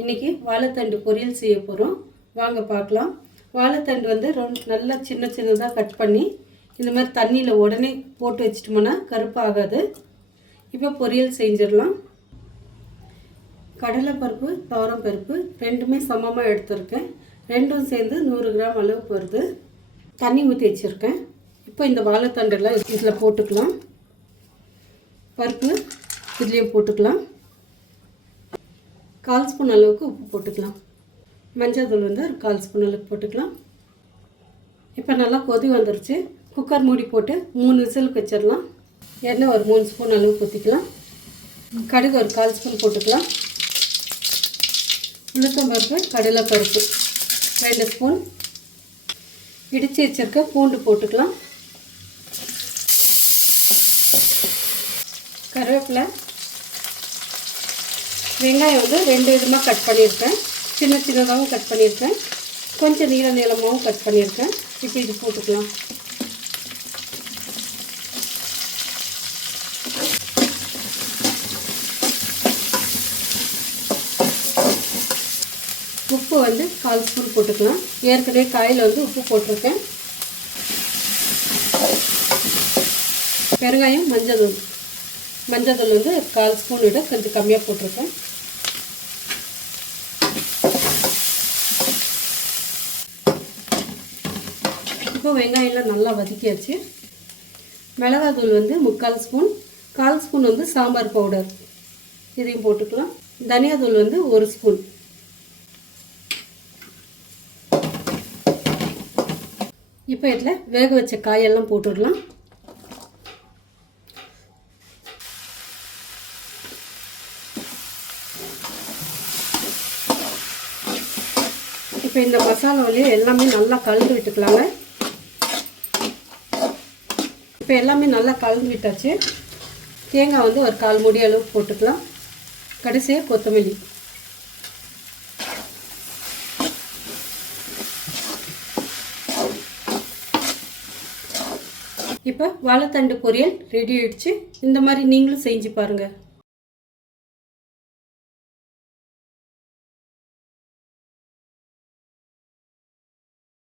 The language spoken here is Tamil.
இன்றைக்கி வாழைத்தண்டு பொரியல் செய்ய போகிறோம். வாங்க பார்க்கலாம். வாழைத்தண்டு வந்து நல்லா சின்ன சின்னதாக கட் பண்ணி இந்த மாதிரி தண்ணியில் உடனே போட்டு வச்சிட்டோம்னா கருப்பாகாது. இப்போ பொரியல் செஞ்சிடலாம். கடலைப்பருப்பு, துவரம்பருப்பு ரெண்டுமே சமமாக எடுத்துருக்கேன். ரெண்டும் சேர்ந்து 100 கிராம் அளவுக்கு வருது. தண்ணி ஊற்றி வச்சுருக்கேன். இப்போ இந்த வாழைத்தண்டெல்லாம் இதில் போட்டுக்கலாம். பருப்பு இதுலேயும் போட்டுக்கலாம். 1/4 ஸ்பூன் அளவுக்கு உப்பு போட்டுக்கலாம். மஞ்சள் தூள் வந்து ஒரு 1/4 ஸ்பூன் அளவுக்கு போட்டுக்கலாம். இப்போ நல்லா கொதி வந்துருச்சு. குக்கர் மூடி போட்டு 3 விசிலுக்கு வச்சிடலாம். எண்ணெய் ஒரு 3 ஸ்பூன் அளவுக்கு ஊற்றிக்கலாம். கடுகு ஒரு 1/4 ஸ்பூன் போட்டுக்கலாம். உளுத்தம்பருப்பு, கடலைப்பருப்பு 2 ஸ்பூன். இடித்து வச்சிருக்க பூண்டு போட்டுக்கலாம். கருவேப்பிலை, வெங்காயம் வந்து 2 விதமாக கட் பண்ணியிருக்கேன். சின்ன சின்னதாகவும் கட் பண்ணியிருக்கேன், கொஞ்சம் நீளமாகவும் கட் பண்ணியிருக்கேன். இப்போ இது போட்டுக்கலாம். உப்பு வந்து 1/4 ஸ்பூன் போட்டுக்கலாம். ஏற்கனவே காயில் வந்து உப்பு போட்டிருக்கேன். பெருங்காயம், மஞ்சள் தூள் வந்து 1/4 ஸ்பூன் விட கொஞ்சம் கம்மியாக போட்டிருக்கேன். இப்போ வெங்காயம்லாம் நல்லா வதக்கியாச்சு. மிளகாத்தூள் வந்து 3/4 ஸ்பூன், 1/4 ஸ்பூன் வந்து சாம்பார் பவுடர் இதையும் போட்டுக்கலாம். தனியாத்தூள் வந்து 1 ஸ்பூன். இப்போ இதில் வேக வச்ச காயெல்லாம் போட்டுடலாம். இப்போ இந்த மசாலாவிலேயே எல்லாமே நல்லா கலந்து விட்டுக்கலாங்க. இப்போ எல்லாமே நல்லா கலந்து விட்டாச்சு. தேங்காய் வந்து ஒரு 1/4 மூடி அளவுக்கு போட்டுக்கலாம். கடைசியாக கொத்தமல்லி. இப்போ வாழைத்தண்டு பொரியல் ரெடி ஆயிடுச்சு. இந்த மாதிரி நீங்களும் செஞ்சு பாருங்கள்.